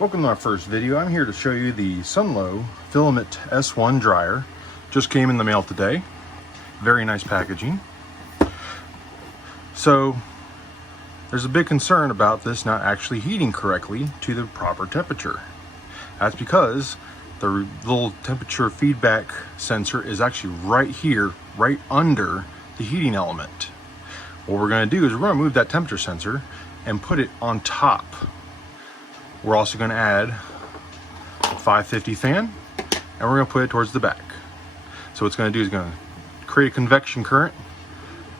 Welcome to my first video. I'm here to show you the SUNLU Filament S1 dryer. Just came in the mail today. Very nice packaging. So there's a big concern about this not actually heating correctly to the proper temperature. That's because the little temperature feedback sensor is actually right here, right under the heating element. What we're going to do is we're going to move that temperature sensor and put it on top. We're also going to add a 550 fan, and we're going to put it towards the back. So what it's going to do is going to create a convection current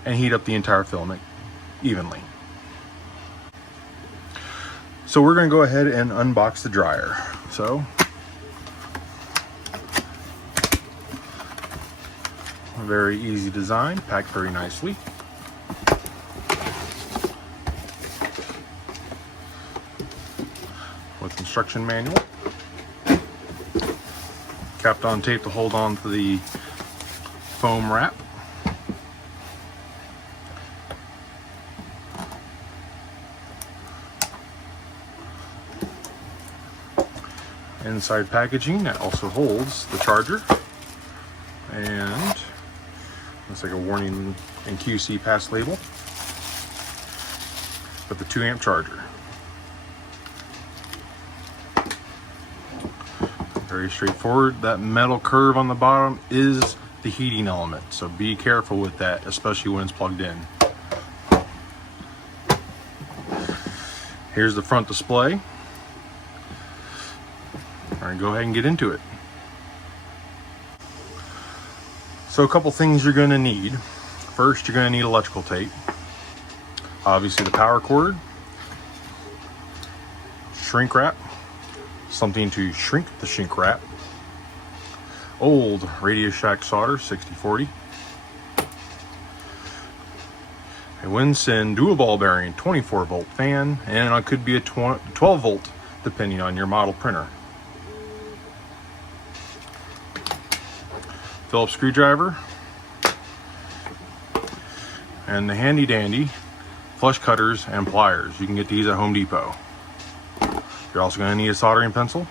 and heat up the entire filament evenly. So we're going to go ahead and unbox the dryer. So a very easy design, packed very nicely. With instruction manual, capped on tape to hold on to the foam wrap. Inside packaging that also holds the charger, and looks like a warning and QC pass label with the 2 amp charger. Very straightforward. That metal curve on the bottom is the heating element, so be careful with that, especially when it's plugged in. Here's the front display. All right, go ahead and get into it. So a couple things you're going to need. First, you're going to need electrical tape. Obviously the power cord, shrink wrap, something to shrink the shrink wrap, old Radio Shack solder 6040, a Winsen dual ball bearing 24 volt fan, and it could be a 12 volt depending on your model printer. Phillips screwdriver, and the handy dandy flush cutters and pliers. You can get these at Home Depot. You're also going to need a soldering pencil.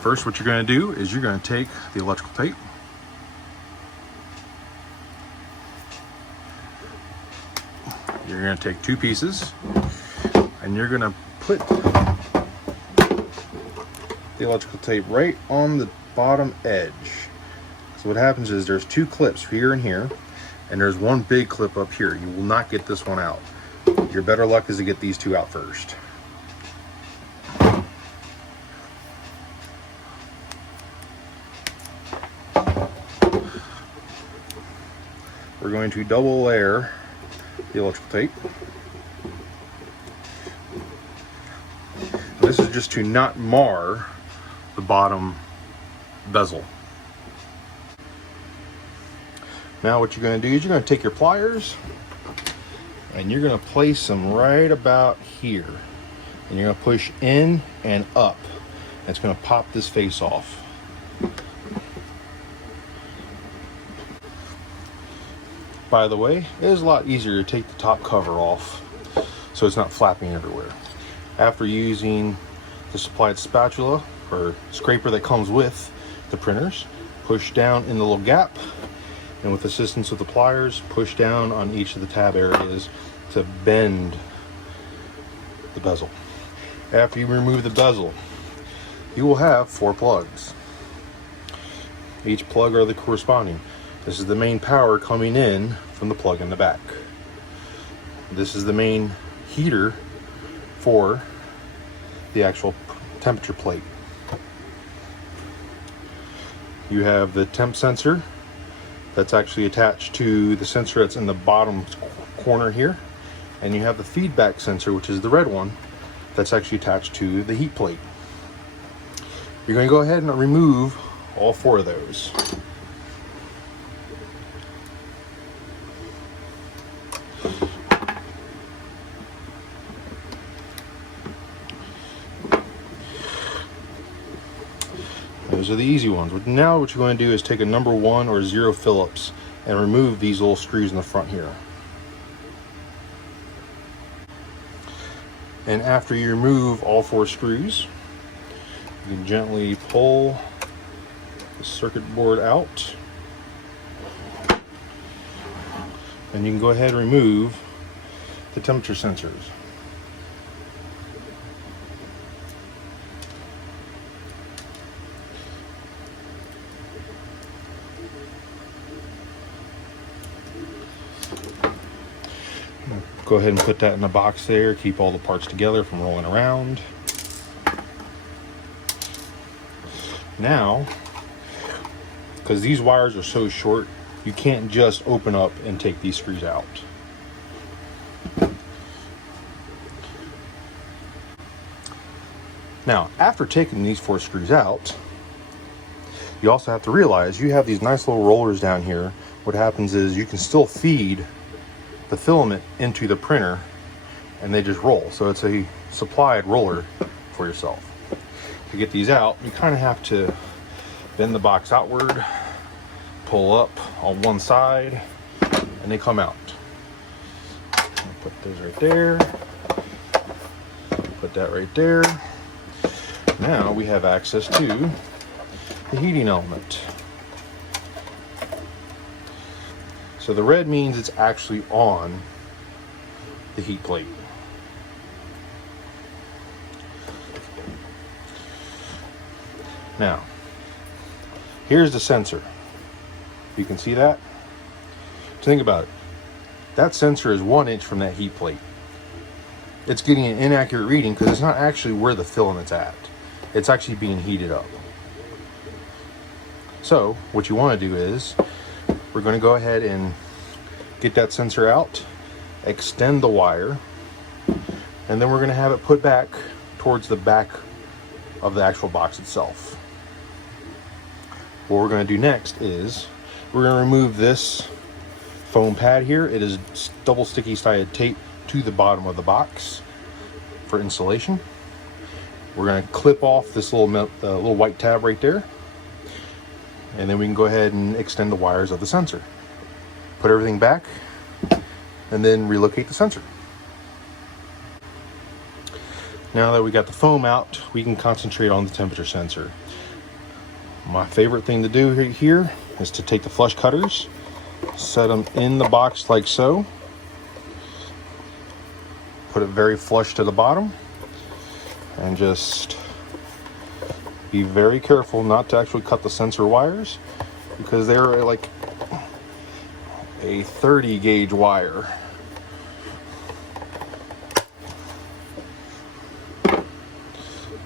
First, what you're going to do is you're going to take the electrical tape, you're going to take 2 pieces, and you're going to put the electrical tape right on the bottom edge. So what happens is there's 2 clips here and here, and there's 1 big clip up here. You will not get this one out. Your better luck is to get these 2 out first. We're going to double layer the electrical tape. This is just to not mar the bottom bezel. Now what you're going to do is you're going to take your pliers and you're going to place them right about here, and you're going to push in and up. It's going to pop this face off. By the way, it is a lot easier to take the top cover off so it's not flapping everywhere. After using the supplied spatula or scraper that comes with the printers, push down in the little gap, and with assistance of the pliers, push down on each of the tab areas to bend the bezel. After you remove the bezel, you will have 4 plugs. Each plug are the corresponding. This is the main power coming in from the plug in the back. This is the main heater for the actual temperature plate. You have the temp sensor that's actually attached to the sensor that's in the bottom corner here, and you have the feedback sensor, which is the red one, that's actually attached to the heat plate. You're going to go ahead and remove all 4 of those. Those are the easy ones. Now what you're going to do is take a number 1 or 0 Phillips and remove these little screws in the front here. And after you remove all 4 screws, you can gently pull the circuit board out. And you can go ahead and remove the temperature sensors. Go ahead and put that in the box there, keep all the parts together from rolling around. Now, because these wires are so short, you can't just open up and take these screws out. Now, after taking these 4 screws out, you also have to realize you have these nice little rollers down here. What happens is you can still feed the filament into the printer and they just roll. So it's a supplied roller for yourself. To get these out, you kind of have to bend the box outward, pull up on one side, and they come out. Put those right there. Put that right there. Now we have access to the heating element. So the red means it's actually on the heat plate. Now, here's the sensor. You can see that? Think about it. That sensor is 1 inch from that heat plate. It's getting an inaccurate reading because it's not actually where the filament's at. It's actually being heated up. So, what you want to do is, we're going to go ahead and get that sensor out, extend the wire, and then we're going to have it put back towards the back of the actual box itself. What we're going to do next is we're going to remove this foam pad here. It is double sticky sided tape to the bottom of the box for installation. We're going to clip off this little white tab right there, and then we can go ahead and extend the wires of the sensor. Put everything back, and then relocate the sensor. Now that we got the foam out, we can concentrate on the temperature sensor. My favorite thing to do here is to take the flush cutters, set them in the box like so, put it very flush to the bottom, and just be very careful not to actually cut the sensor wires, because they're like a 30 gauge wire.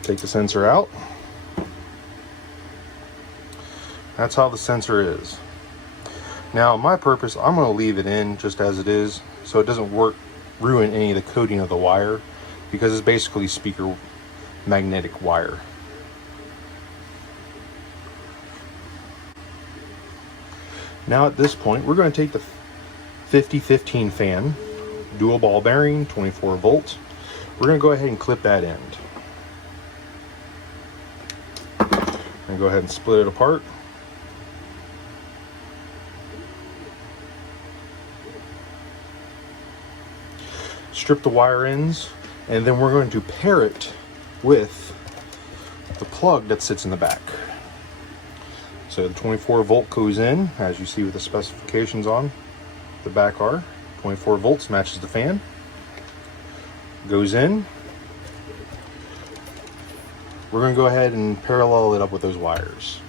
Take the sensor out. That's how the sensor is. Now, my purpose, I'm going to leave it in just as it is, so it doesn't ruin any of the coating of the wire, because it's basically speaker magnetic wire. Now at this point, we're going to take the 5015 fan, dual ball bearing, 24 volts. We're going to go ahead and clip that end. And go ahead and split it apart. Strip the wire ends, and then we're going to pair it with the plug that sits in the back. So the 24 volt goes in, as you see with the specifications on the back are. 24 volts matches the fan. Goes in. We're going to go ahead and parallel it up with those wires.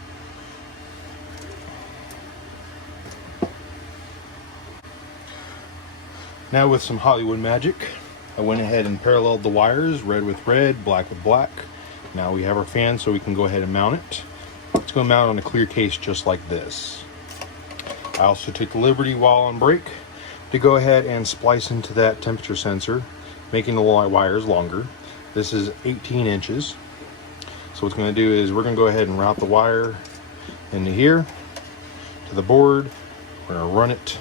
Now with some Hollywood magic, I went ahead and paralleled the wires, red with red, black with black. Now we have our fan, so we can go ahead and mount it. It's going to mount on a clear case just like this. I also took the liberty while on break to go ahead and splice into that temperature sensor, making the wires longer. This is 18 inches. So what's going to do is we're going to go ahead and route the wire into here to the board. We're going to run it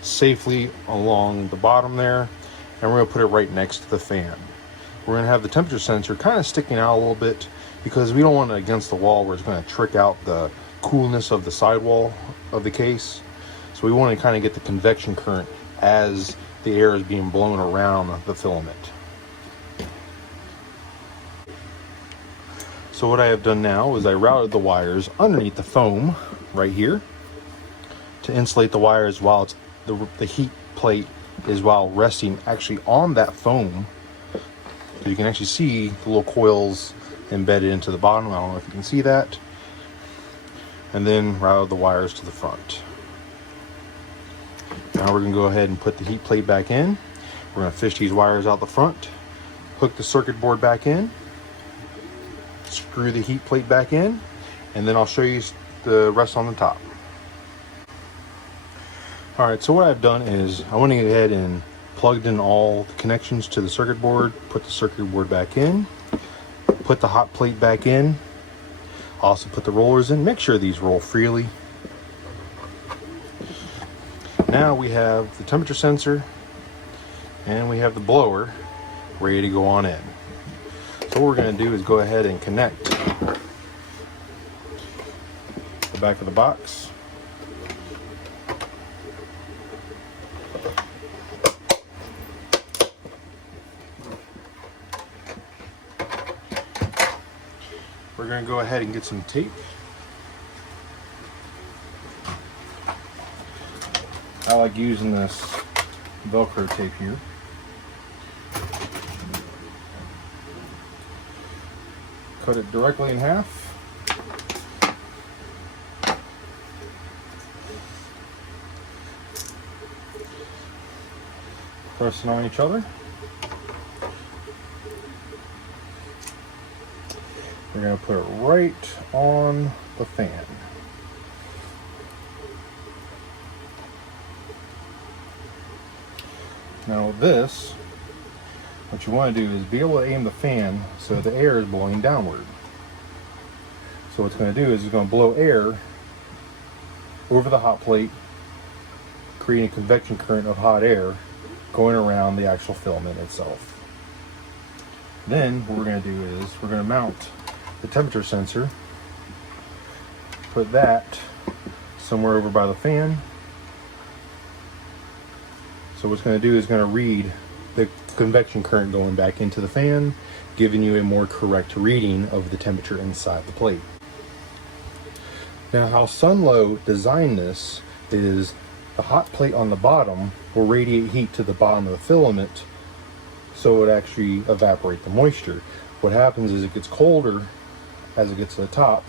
safely along the bottom there, and we're going to put it right next to the fan. We're going to have the temperature sensor kind of sticking out a little bit, because we don't want it against the wall where it's going to trick out the coolness of the sidewall of the case. So we want to kind of get the convection current as the air is being blown around the filament. So what I have done now is I routed the wires underneath the foam right here to insulate the wires while it's the heat plate is while resting actually on that foam. So you can actually see the little coils embedded into the bottom. I don't know if you can see that. And then routed the wires to the front. Now we're going to go ahead and put the heat plate back in. We're going to fish these wires out the front, hook the circuit board back in, screw the heat plate back in, and then I'll show you the rest on the top. Alright, so what I've done is I went ahead and plugged in all the connections to the circuit board, put the circuit board back in, put the hot plate back in, also put the rollers in. Make sure these roll freely. Now we have the temperature sensor and we have the blower ready to go on in. So what we're going to do is go ahead and connect the back of the box. We're going to go ahead and get some tape. I like using this Velcro tape here. Cut it directly in half. Pressing on each other. We're going to put it right on the fan. Now with this, what you want to do is be able to aim the fan so the air is blowing downward. So what it's going to do is it's going to blow air over the hot plate, creating a convection current of hot air going around the actual filament itself. Then what we're going to do is we're going to mount the temperature sensor, put that somewhere over by the fan. So what it's going to do is going to read the convection current going back into the fan, giving you a more correct reading of the temperature inside the plate. Now how SUNLU designed this is the hot plate on the bottom will radiate heat to the bottom of the filament so it would actually evaporate the moisture. What happens is it gets colder as it gets to the top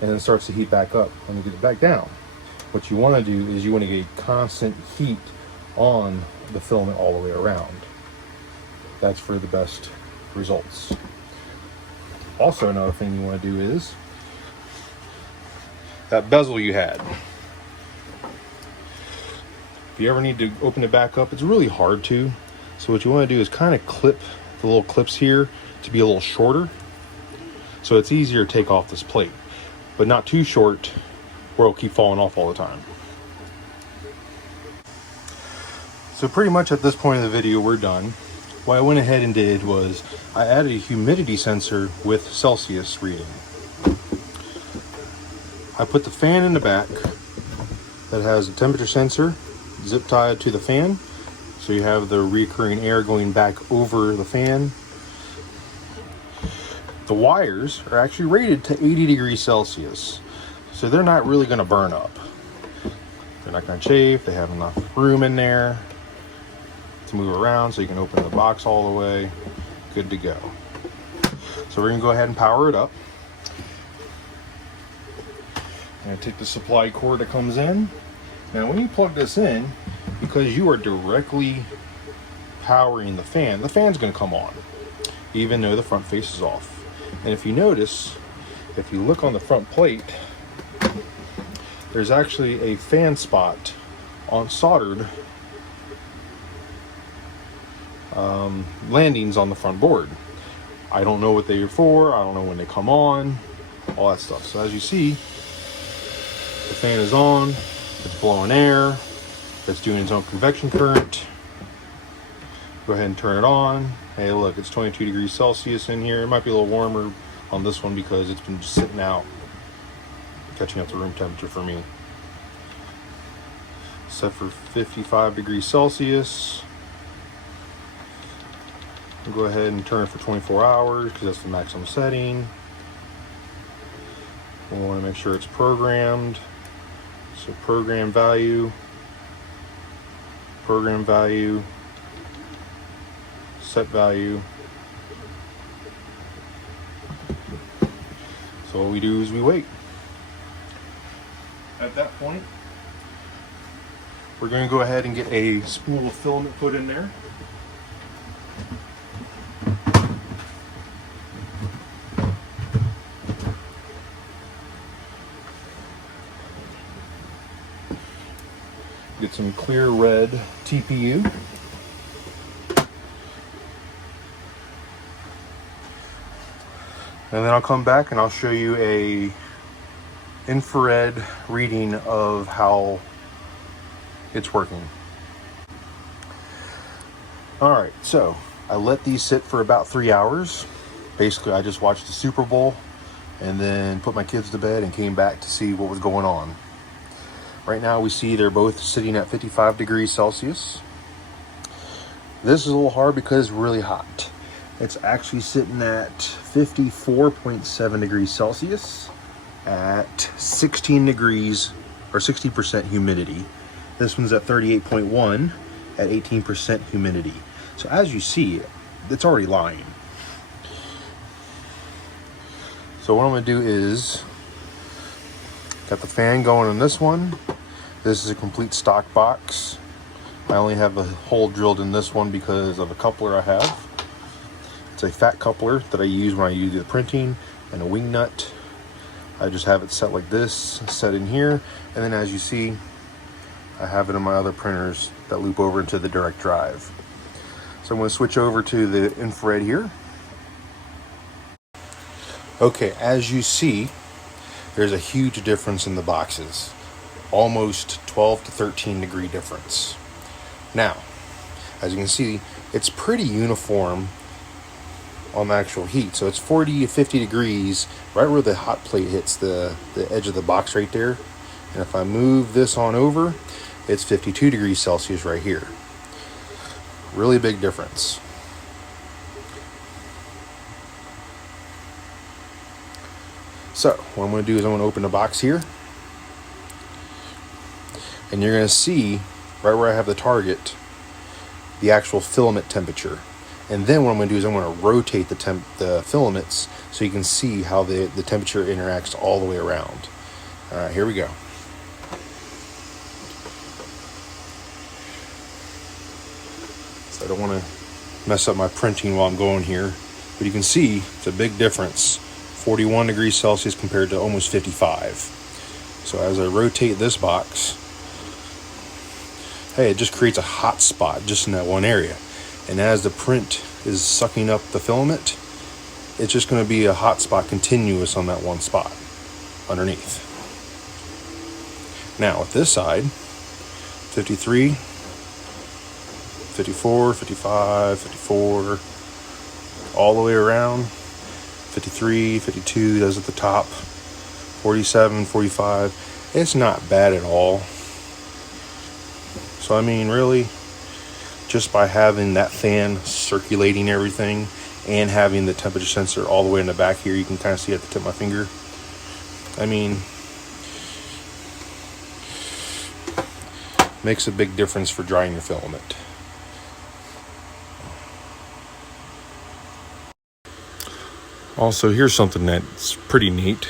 and then starts to heat back up when it gets back down. What you want to do is you want to get constant heat on the filament all the way around. That's for the best results. Also, another thing you want to do is that bezel you had. If you ever need to open it back up, it's really hard to. So what you want to do is kind of clip the little clips here to be a little shorter, so it's easier to take off this plate, but not too short where it'll keep falling off all the time. So pretty much at this point of the video, we're done. What I went ahead and did was I added a humidity sensor with Celsius reading. I put the fan in the back that has a temperature sensor zip tied to the fan, so you have the recurring air going back over the fan. The wires are actually rated to 80 degrees Celsius, so they're not really going to burn up. They're not going to chafe. They have enough room in there to move around, so you can open the box all the way. Good to go. So we're going to go ahead and power it up. I'm going to take the supply cord that comes in. Now when you plug this in, because you are directly powering the fan's going to come on, even though the front face is off. And if you notice, if you look on the front plate, there's actually a fan spot on soldered landings on the front board. I don't know what they are for. I don't know when they come on, all that stuff. So as you see, the fan is on, it's blowing air, it's doing its own convection current. Go ahead and turn it on. Hey, look, it's 22 degrees Celsius in here. It might be a little warmer on this one because it's been just sitting out, catching up to room temperature for me. Set for 55 degrees Celsius. Go ahead and turn it for 24 hours because that's the maximum setting. We want to make sure it's programmed. So program value, set value. So what we do is we wait. At that point, we're going to go ahead and get a spool of filament put in there. Get some clear red TPU. And then I'll come back and I'll show you a infrared reading of how it's working. All right, so I let these sit for about 3 hours. Basically, I just watched the Super Bowl and then put my kids to bed and came back to see what was going on. Right now we see they're both sitting at 55 degrees Celsius. This is a little hard because it's really hot. It's actually sitting at 54.7 degrees Celsius at 16 degrees or 60% humidity. This one's at 38.1 at 18% humidity. So as you see, it's already lying. So what I'm gonna do is, got the fan going on this one. This is a complete stock box. I only have a hole drilled in this one because of a coupler I have. It's a fat coupler that I use when I use the printing, and a wing nut. I just have it set like this, set in here, and then as you see, I have it in my other printers that loop over into the direct drive. So I'm going to switch over to the infrared here. Okay, as you see, there's a huge difference in the boxes. Almost 12 to 13 degree difference. Now, as you can see, it's pretty uniform on the actual heat. So it's 40 to 50 degrees right where the hot plate hits the edge of the box right there. And if I move this on over, it's 52 degrees Celsius right here. Really big difference. So what I'm going to do is I'm going to open the box here. And you're going to see right where I have the target, the actual filament temperature. And then what I'm going to do is I'm going to rotate the filaments so you can see how the temperature interacts all the way around. All right, here we go. So I don't want to mess up my printing while I'm going here, but you can see it's a big difference. 41 degrees Celsius compared to almost 55. So as I rotate this box, hey, it just creates a hot spot just in that one area. And as the print is sucking up the filament, it's just going to be a hot spot continuous on that one spot underneath. Now with this side, 53, 54, 55, 54, all the way around, 53, 52, those at the top, 47, 45. It's not bad at all. So I mean, really, just by having that fan circulating everything and having the temperature sensor all the way in the back here, you can kind of see at the tip of my finger. I mean, makes a big difference for drying your filament. Also, here's something that's pretty neat.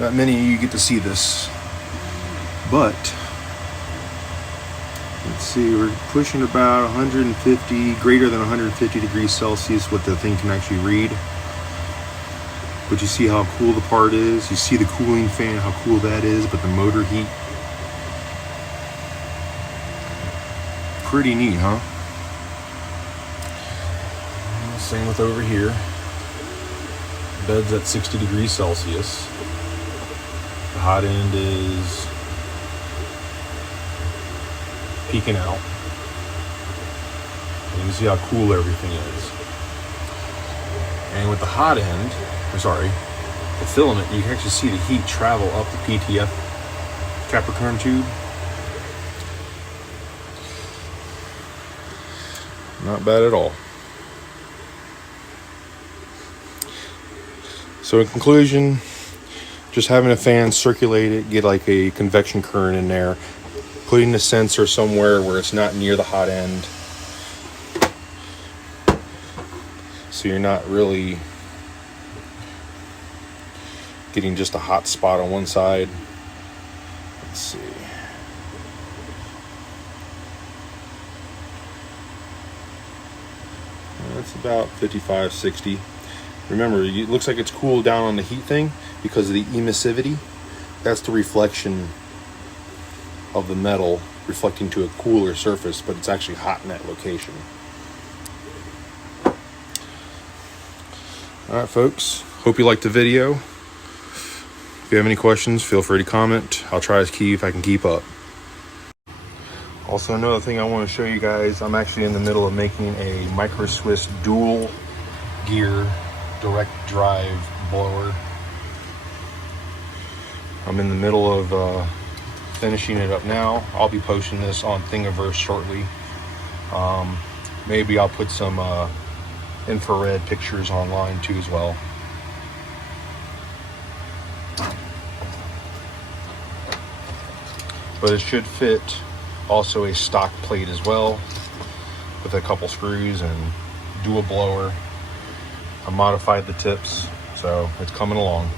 Not many of you get to see this, but let's see, we're pushing about 150, greater than 150 degrees Celsius, what the thing can actually read. But you see how cool the part is. You see the cooling fan, how cool that is, but the motor heat. Pretty neat, huh? Same with over here. Bed's at 60 degrees Celsius. The hot end is peeking out. And you can see how cool everything is. And with the hot end, the filament, you can actually see the heat travel up the PTF Capricorn tube. Not bad at all. So in conclusion, just having a fan circulate it, get like a convection current in there, putting the sensor somewhere where it's not near the hot end, so you're not really getting just a hot spot on one side. Let's see. That's about 55, 60. Remember, it looks like it's cooled down on the heat thing because of the emissivity. That's the reflection of the metal reflecting to a cooler surface, but it's actually hot in that location. Alright folks, hope you liked the video. If you have any questions, feel free to comment. I'll try to keep if I can keep up. Also, another thing I want to show you guys, I'm actually in the middle of making a micro Swiss dual gear direct drive blower. I'm in the middle of finishing it up now. I'll be posting this on Thingiverse shortly. Maybe I'll put some infrared pictures online too as well. But it should fit also a stock plate as well with a couple screws and dual blower. I modified the tips, so it's coming along.